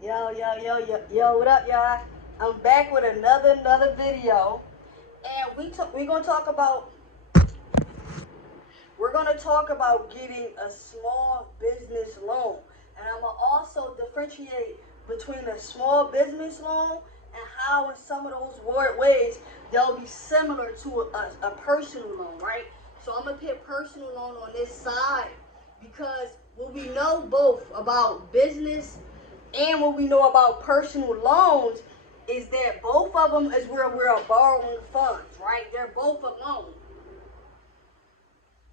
Yo, what up, y'all? I'm back with another video, and we're gonna talk about getting a small business loan, and I'm gonna also differentiate between a small business loan and how in some of those ways they'll be similar to a personal loan, right? So I'm gonna put personal loan on this side because what we know both about business and what we know about personal loans is that both of them is where we're borrowing funds, right? They're both a loan.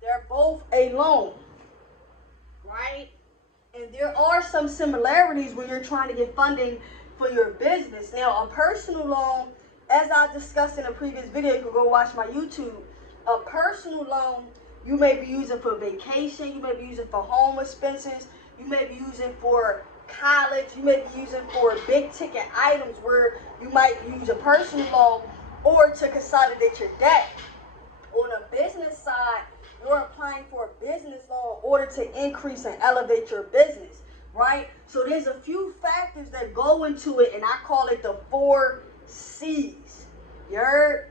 They're both a loan, right? And there are some similarities when you're trying to get funding for your business. Now, a personal loan, as I discussed in a previous video, you can go watch my YouTube. A personal loan, you may be using for vacation, you may be using for home expenses, you may be using for college, you may be using for big ticket items where you might use a personal loan or to consolidate your debt. On the business side, you're applying for a business loan in order to increase and elevate your business, right? So there's a few factors that go into it, and I call it the 4 C's. You heard?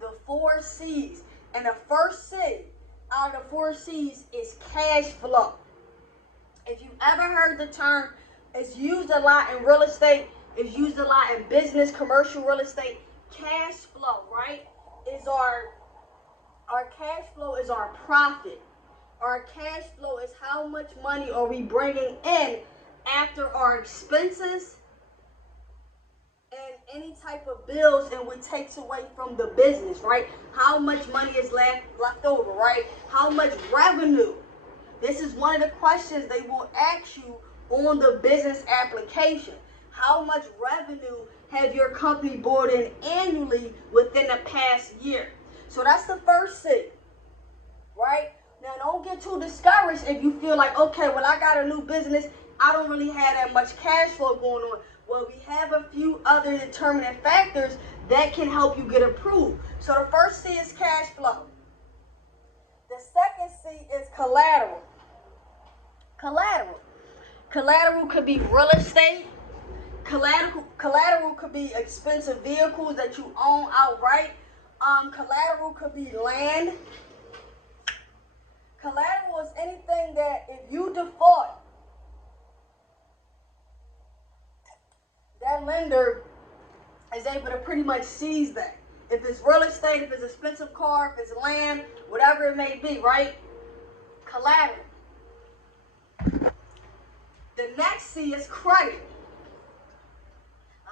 The 4 C's. And the first C out of the 4 C's is cash flow. If you ever heard the term, it's used a lot in real estate, it's used a lot in business, commercial real estate. Cash flow, right, is our cash flow is our profit. Our cash flow is how much money are we bringing in after our expenses and any type of bills and what takes away from the business, right? How much money is left over, right? How much revenue? This is one of the questions they will ask you on the business application. How much revenue have your company brought in annually within the past year? So that's the first C, right? Now, don't get too discouraged if you feel like, okay, well, I got a new business. I don't really have that much cash flow going on. Well, we have a few other determining factors that can help you get approved. So the first C is cash flow. The second C is collateral. Collateral could be real estate. Collateral could be expensive vehicles that you own outright. Collateral could be land. Collateral is anything that if you default, that lender is able to pretty much seize that. If it's real estate, if it's an expensive car, if it's land, whatever it may be, right? Collateral. The next C is credit.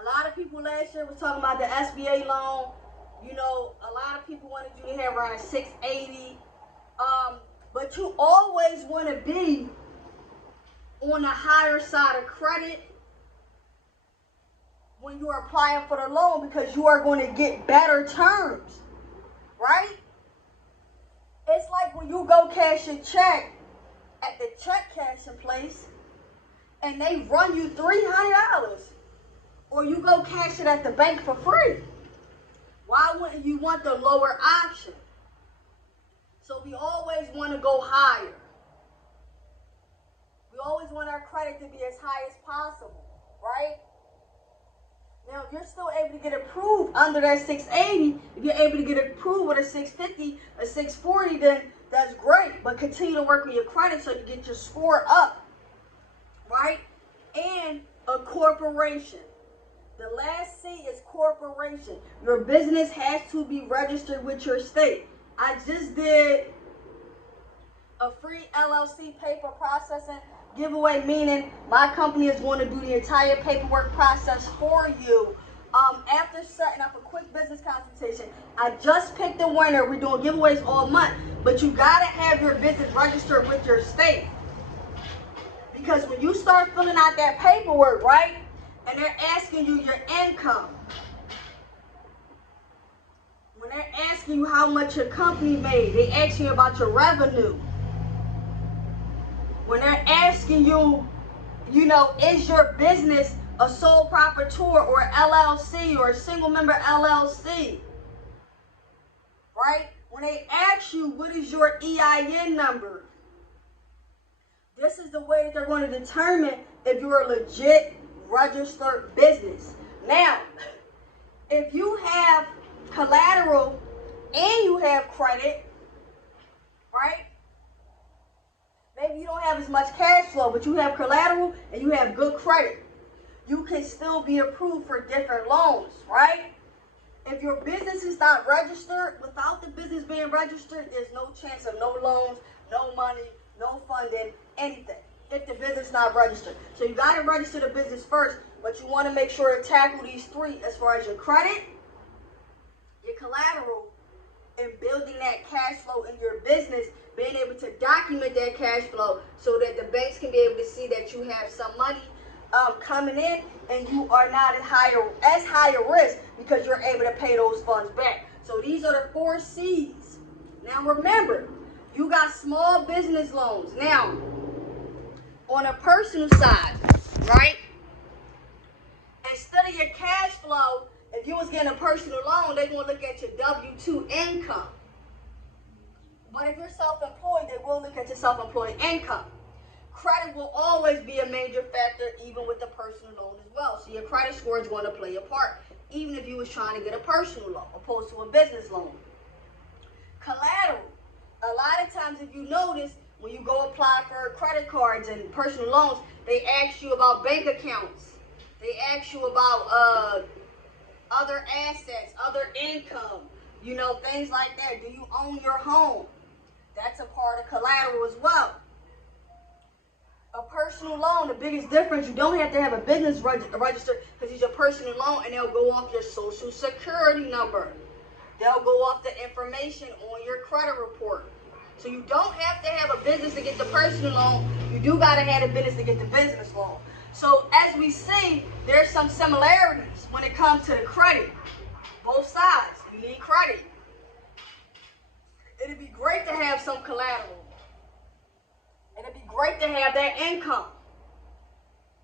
A lot of people last year was talking about the SBA loan. You know, a lot of people wanted you to have around 680. But you always want to be on the higher side of credit when you are applying for the loan because you are going to get better terms, right? It's like when you go cash your check at the check cashing place and they run you $300, or you go cash it at the bank for free. Why wouldn't you want the lower option? So we always want to go higher. We always want our credit to be as high as possible, right? Now, if you're still able to get approved under that 680, if you're able to get approved with a 650, a 640, then that's great. But continue to work on your credit so you get your score up, right? And a corporation. The last C is corporation. Your business has to be registered with your state. I just did a free LLC paper processing giveaway, meaning my company is going to do the entire paperwork process for you. After setting up a quick business consultation, I just picked the winner. We're doing giveaways all month, but you gotta have your business registered with your state. Because when you start filling out that paperwork, right, and they're asking you your income, when they're asking you how much your company made, they ask you about your revenue. When they're asking you, you know, is your business a sole proprietor or LLC or a single member LLC, right? When they ask you, what is your EIN number? This is the way that they're going to determine if you're a legit registered business. Now, if you have collateral and you have credit, right? Maybe you don't have as much cash flow, but you have collateral and you have good credit. You can still be approved for different loans, right? If your business is not registered, without the business being registered, there's no chance of no loans, no money, no funding, anything, if the business is not registered. So you got to register the business first, but you want to make sure to tackle these three as far as your credit, your collateral, and building that cash flow in your business, being able to document that cash flow so that the banks can be able to see that you have some money coming in and you are not as high a risk because you're able to pay those funds back. So these are the 4 C's. Now remember, you got small business loans. Now, on a personal side, right? Instead of your cash flow, if you was getting a personal loan, they're going to look at your W-2 income. But if you're self-employed, they will look at your self-employed income. Credit will always be a major factor, even with the personal loan as well. So your credit score is going to play a part, even if you was trying to get a personal loan, opposed to a business loan. Collateral. A lot of times, if you notice, when you go apply for credit cards and personal loans, they ask you about bank accounts. They ask you about other assets, other income, things like that. Do you own your home? That's a part of collateral as well. A personal loan, the biggest difference, you don't have to have a business registered because it's your personal loan, and they'll go off your social security number. They'll go off the information on your credit report. So you don't have to have a business to get the personal loan. You do got to have a business to get the business loan. So as we see, there's some similarities when it comes to the credit. Both sides, you need credit. It'd be great to have some collateral. It'd be great to have that income,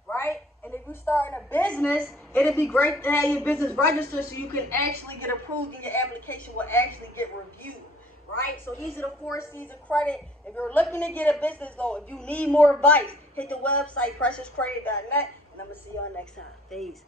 right? And if you're starting a business, it'd be great to have your business registered so you can actually get approved and your application will actually get reviewed, right? So these are the 4 C's of credit. If you're looking to get a business loan, if you need more advice, hit the website, preciouscredit.net, and I'm going to see y'all next time. Peace.